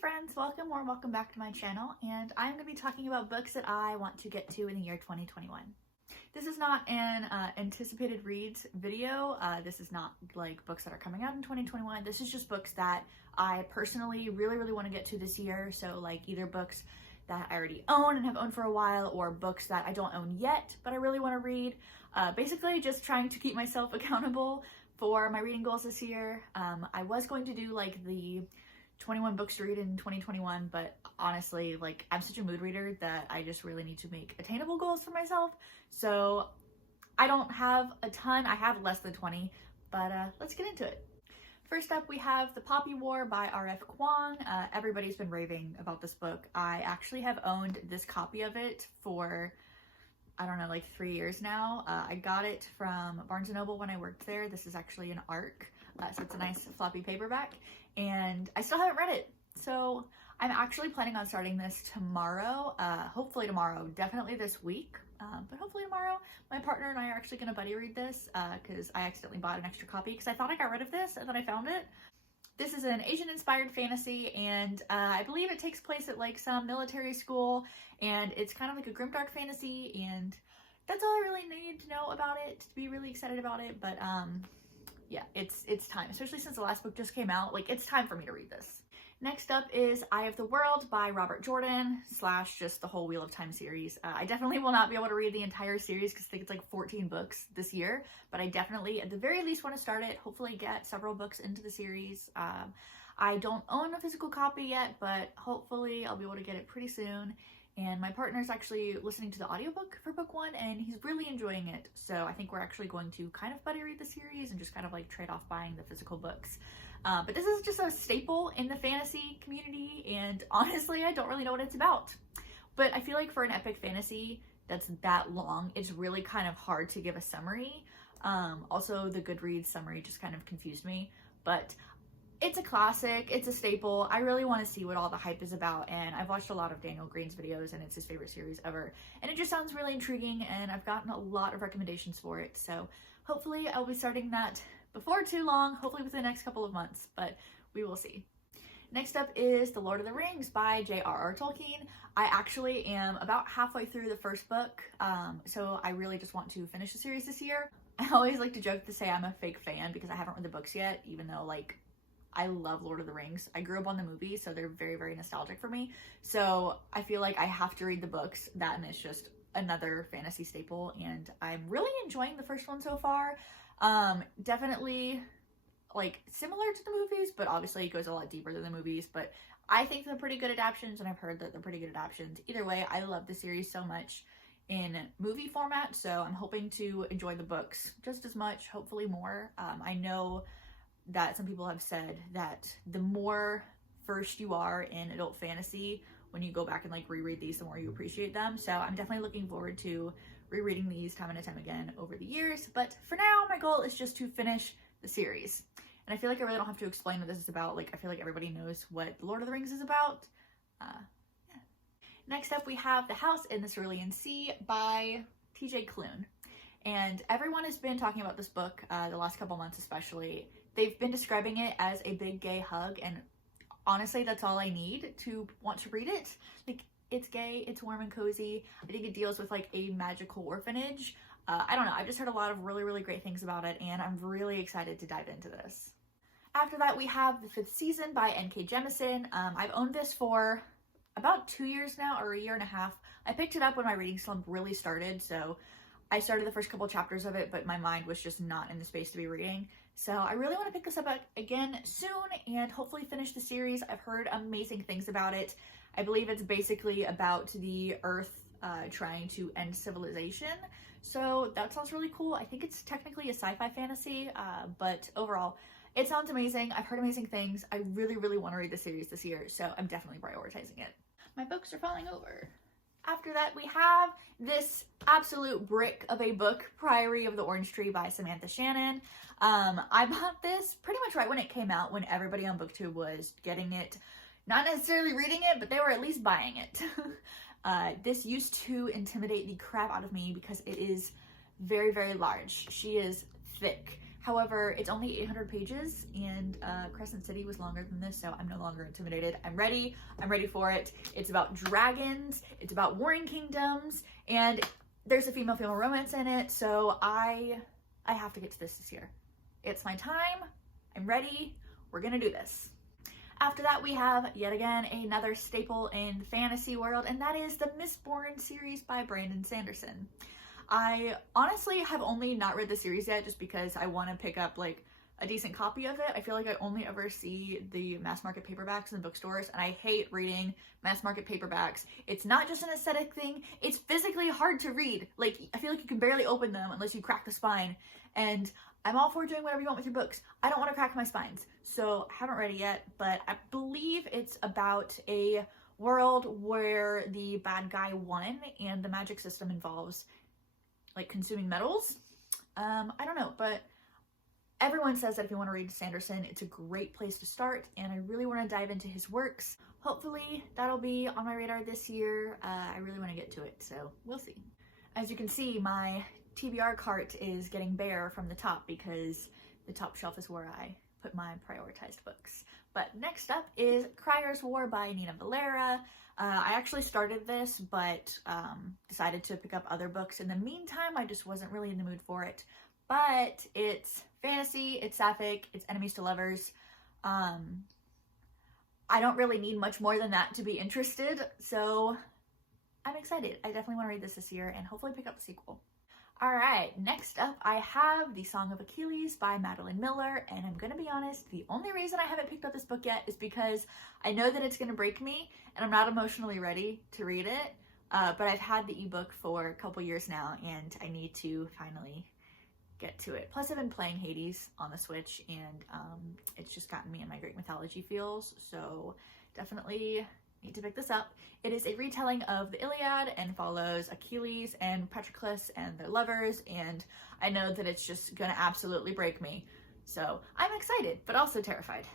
friends, welcome back to my channel, and I'm going to be talking about books that I want to get to in the year 2021. This is not an anticipated reads video. This is not like books that are coming out in 2021. This is just books that I personally really want to get to this year. So like either books that I already own and have owned for a while, or books that I don't own yet but I really want to read. Basically just trying to keep myself accountable for my reading goals this year. I was going to do like the 21 books to read in 2021, but honestly, like, I'm such a mood reader that I just really need to make attainable goals for myself. So I don't have a ton. I have less than 20, but let's get into it. First up, we have The Poppy War by R.F. Kuang. Everybody's been raving about this book. I actually have owned this copy of it for, I don't know, like 3 years now. I got it from Barnes & Noble when I worked there. This is actually an ARC, so it's a nice floppy paperback, and I still haven't read it. So I'm actually planning on starting this tomorrow, hopefully tomorrow, definitely this week, but hopefully tomorrow. My partner and I are actually going to buddy read this because I accidentally bought an extra copy because I thought I got rid of this and then I found it. This is an Asian-inspired fantasy, and I believe it takes place at like some military school, and it's kind of like a grimdark fantasy, and that's all I really need to know about it to be really excited about it. But yeah, it's time, especially since the last book just came out. Like, it's time for me to read this. Next up is Eye of the World by Robert Jordan / just the whole Wheel of Time series. I definitely will not be able to read the entire series because I think it's like 14 books this year, but I definitely at the very least want to start it, hopefully get several books into the series. I don't own a physical copy yet, but hopefully I'll be able to get it pretty soon. And my partner's actually listening to the audiobook for book one, and he's really enjoying it. So I think we're actually going to kind of buddy read the series and just kind of like trade off buying the physical books. But this is just a staple in the fantasy community, and honestly, I don't really know what it's about. But I feel like for an epic fantasy that's that long, it's really kind of hard to give a summary. Also, the Goodreads summary just kind of confused me, but it's a classic, it's a staple. I really want to see what all the hype is about, and I've watched a lot of Daniel Green's videos, and it's his favorite series ever. And it just sounds really intriguing, and I've gotten a lot of recommendations for it. So hopefully I'll be starting that before too long, hopefully within the next couple of months, but we will see. Next up is The Lord of the Rings by J.R.R. Tolkien. I actually am about halfway through the first book, so I really just want to finish the series this year. I always like to joke to say I'm a fake fan because I haven't read the books yet, even though like I love Lord of the Rings. I grew up on the movies, so they're very nostalgic for me. So I feel like I have to read the books. That and it's just another fantasy staple, and I'm really enjoying the first one so far. Definitely like similar to the movies, but obviously it goes a lot deeper than the movies. But I think they're pretty good adaptations, and I've heard that they're pretty good adaptations. Either way, I love the series so much in movie format, so I'm hoping to enjoy the books just as much, hopefully more. I know that some people have said that the more versed you are in adult fantasy, when you go back and like reread these, the more you appreciate them. So I'm definitely looking forward to rereading these time and time again over the years. But for now, my goal is just to finish the series. And I feel like I really don't have to explain what this is about. Like, I feel like everybody knows what The Lord of the Rings is about. Yeah. Next up, we have The House in the Cerulean Sea by T.J. Klune. And everyone has been talking about this book the last couple months especially. They've been describing it as a big gay hug, and honestly, that's all I need to want to read it. Like, it's gay, it's warm and cozy. I think it deals with like a magical orphanage. I don't know, I've just heard a lot of really great things about it, and I'm really excited to dive into this. After that, we have The Fifth Season by N.K. Jemisin. I've owned this for about 2 years now, or a year and a half. I picked it up when my reading slump really started, so I started the first couple chapters of it, but my mind was just not in the space to be reading. So I really want to pick this up again soon and hopefully finish the series. I've heard amazing things about it. I believe it's basically about the Earth trying to end civilization. So that sounds really cool. I think it's technically a sci-fi fantasy, but overall, it sounds amazing. I've heard amazing things. I really want to read the series this year, so I'm definitely prioritizing it. My books are falling over. After that, we have this absolute brick of a book, Priory of the Orange Tree by Samantha Shannon. I bought this pretty much right when it came out, when everybody on BookTube was getting it. Not necessarily reading it, but they were at least buying it. This used to intimidate the crap out of me because it is very large. She is thick. However, it's only 800 pages, and Crescent City was longer than this, so I'm no longer intimidated. I'm ready for it. It's about dragons, it's about warring kingdoms, and there's a female-female romance in it, so I have to get to this year. It's my time, I'm ready, we're gonna do this. After that, we have, yet again, another staple in the fantasy world, and that is the Mistborn series by Brandon Sanderson. I honestly have only not read the series yet just because I want to pick up like a decent copy of it. I feel like I only ever see the mass market paperbacks in the bookstores, and I hate reading mass market paperbacks. It's not just an aesthetic thing, it's physically hard to read. Like, I feel like you can barely open them unless you crack the spine, and I'm all for doing whatever you want with your books. I don't want to crack my spines, so I haven't read it yet, but I believe it's about a world where the bad guy won and the magic system involves like consuming metals. I don't know, but everyone says that if you want to read Sanderson, it's a great place to start, and I really want to dive into his works. Hopefully that'll be on my radar this year. I really want to get to it, so we'll see. As you can see, my TBR cart is getting bare from the top because the top shelf is where I put my prioritized books. But next up is Criers War by Nina Valera. I actually started this, but decided to pick up other books in the meantime. I just wasn't really in the mood for it. But it's fantasy, it's sapphic, it's enemies to lovers. I don't really need much more than that to be interested, so I'm excited. I definitely want to read this year and hopefully pick up the sequel. Alright, next up I have The Song of Achilles by Madeline Miller, and I'm gonna be honest, the only reason I haven't picked up this book yet is because I know that it's gonna break me and I'm not emotionally ready to read it, but I've had the ebook for a couple years now and I need to finally get to it. Plus I've been playing Hades on the Switch, and it's just gotten me in my Greek mythology feels, so definitely need to pick this up. It is a retelling of the Iliad and follows Achilles and Patroclus and their lovers, and I know that it's just gonna absolutely break me. So I'm excited, but also terrified.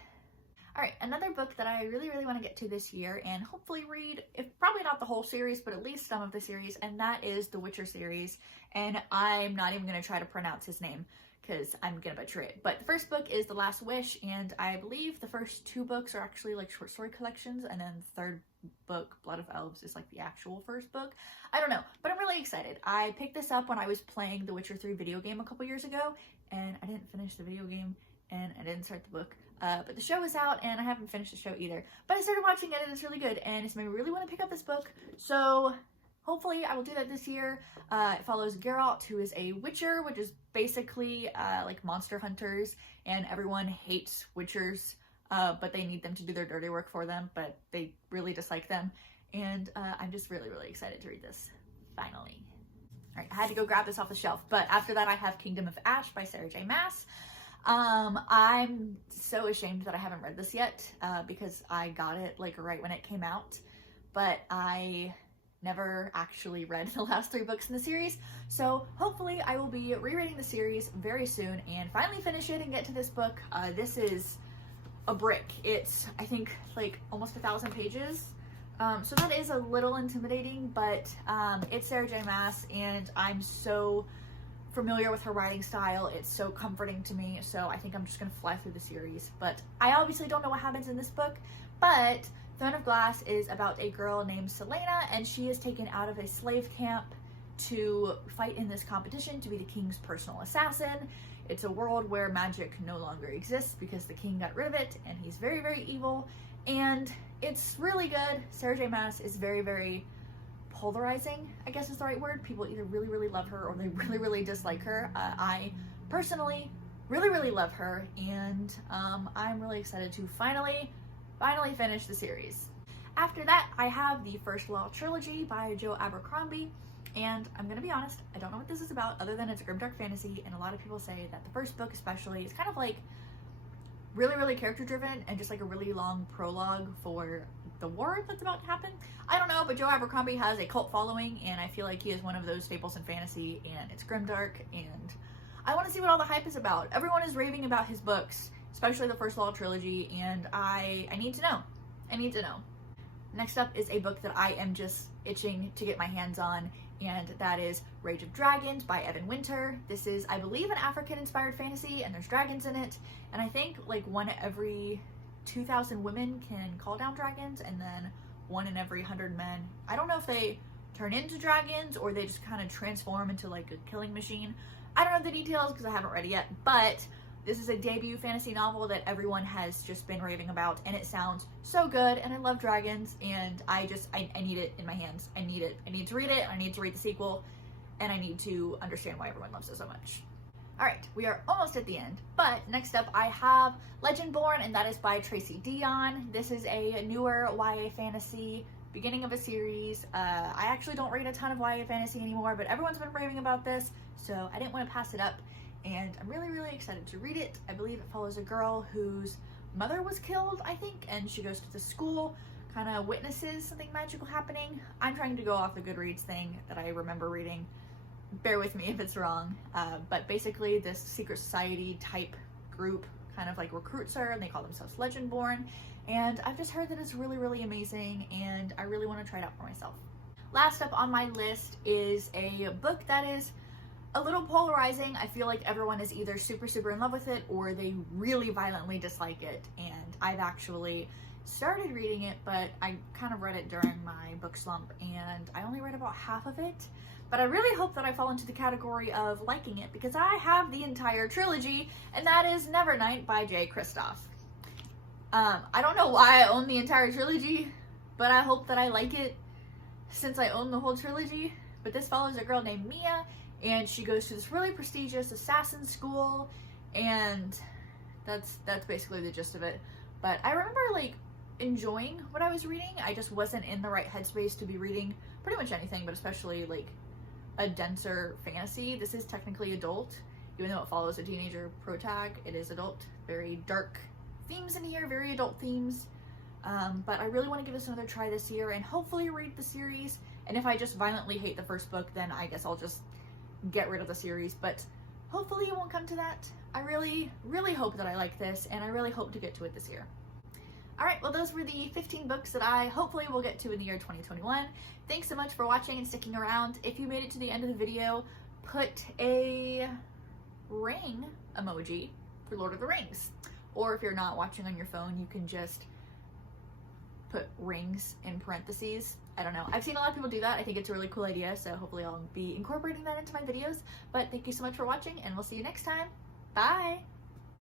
Alright, another book that I really want to get to this year and hopefully read, if probably not the whole series, but at least some of the series, and that is the Witcher series, and I'm not even going to try to pronounce his name because I'm gonna butcher it. But the first book is The Last Wish, and I believe the first two books are actually like short story collections, and then the third book, Blood of Elves, is like the actual first book. I don't know, but I'm really excited. I picked this up when I was playing the Witcher 3 video game a couple years ago, and I didn't finish the video game, and I didn't start the book. But the show is out, and I haven't finished the show either. But I started watching it, and it's really good, and it's made me really want to pick up this book, so hopefully I will do that this year. It follows Geralt, who is a witcher, which is basically like monster hunters, and everyone hates witchers, but they need them to do their dirty work for them, but they really dislike them, and I'm just really excited to read this, finally. Alright, I had to go grab this off the shelf, but after that I have Kingdom of Ash by Sarah J. Maas. I'm so ashamed that I haven't read this yet, because I got it like right when it came out, but I never actually read the last 3 books in the series, so hopefully I will be rereading the series very soon and finally finish it and get to this book. This is a brick. It's, I think, like almost 1,000 pages, so that is a little intimidating, but it's Sarah J. Maas, and I'm so familiar with her writing style. It's so comforting to me, so I think I'm just gonna fly through the series. But I obviously don't know what happens in this book, but Throne of Glass is about a girl named Selena, and she is taken out of a slave camp to fight in this competition to be the king's personal assassin. It's a world where magic no longer exists because the king got rid of it, and he's very evil, and it's really good. Sarah J. Maas is very polarizing, I guess is the right word. People either really love her or they really dislike her. I personally really love her, and I'm really excited to finally finish the series. After that, I have the First Law Trilogy by Joe Abercrombie, and I'm gonna be honest, I don't know what this is about other than it's grimdark fantasy, and a lot of people say that the first book especially is kind of like really character driven and just like a really long prologue for the war that's about to happen. I don't know, but Joe Abercrombie has a cult following, and I feel like he is one of those staples in fantasy, and it's grimdark, and I want to see what all the hype is about. Everyone is raving about his books, especially the First Law Trilogy, and I need to know. I need to know. Next up is a book that I am just itching to get my hands on, and that is Rage of Dragons by Evan Winter. This is, I believe, an African-inspired fantasy, and there's dragons in it, and I think like 1 every 2,000 women can call down dragons, and then 1 in every 100 men. I don't know if they turn into dragons or they just kind of transform into like a killing machine. I don't know the details because I haven't read it yet, but this is a debut fantasy novel that everyone has just been raving about, and it sounds so good, and I love dragons, and I need it in my hands. I need it. I need to read it, I need to read the sequel, and I need to understand why everyone loves it so much. Alright, we are almost at the end, but next up I have Legendborn, and that is by Tracy Deonn. This is a newer YA fantasy, beginning of a series. I actually don't read a ton of YA fantasy anymore, but everyone's been raving about this, so I didn't want to pass it up, and I'm really, really excited to read it. I believe it follows a girl whose mother was killed, I think, and she goes to the school, kind of witnesses something magical happening. I'm trying to go off the Goodreads thing that I remember reading. Bear with me if it's wrong, but basically this secret society type group kind of like recruits her, and they call themselves Legendborn, and I've just heard that it's really, really amazing, and I really want to try it out for myself. Last up on my list is a book that is a little polarizing. I feel like everyone is either super, super in love with it or they really violently dislike it, and I've actually started reading it, but I kind of read it during my book slump, and I only read about half of it. But I really hope that I fall into the category of liking it, because I have the entire trilogy, and that is Nevernight by Jay Kristoff. I don't know why I own the entire trilogy, but I hope that I like it since I own the whole trilogy. But this follows a girl named Mia, and she goes to this really prestigious assassin school, and that's basically the gist of it. But I remember like enjoying what I was reading. I just wasn't in the right headspace to be reading pretty much anything, but especially like a denser fantasy. This is technically adult, even though it follows a teenager protag. It is adult. Very dark themes in here, very adult themes. But I really want to give this another try this year and hopefully read the series. And if I just violently hate the first book, then I guess I'll just get rid of the series. But hopefully it won't come to that. I really, really hope that I like this, and I really hope to get to it this year. Alright, well those were the 15 books that I hopefully will get to in the year 2021. Thanks so much for watching and sticking around. If you made it to the end of the video, put a ring emoji for Lord of the Rings. Or if you're not watching on your phone, you can just put rings in parentheses. I don't know. I've seen a lot of people do that. I think it's a really cool idea, so hopefully I'll be incorporating that into my videos. But thank you so much for watching, and we'll see you next time. Bye!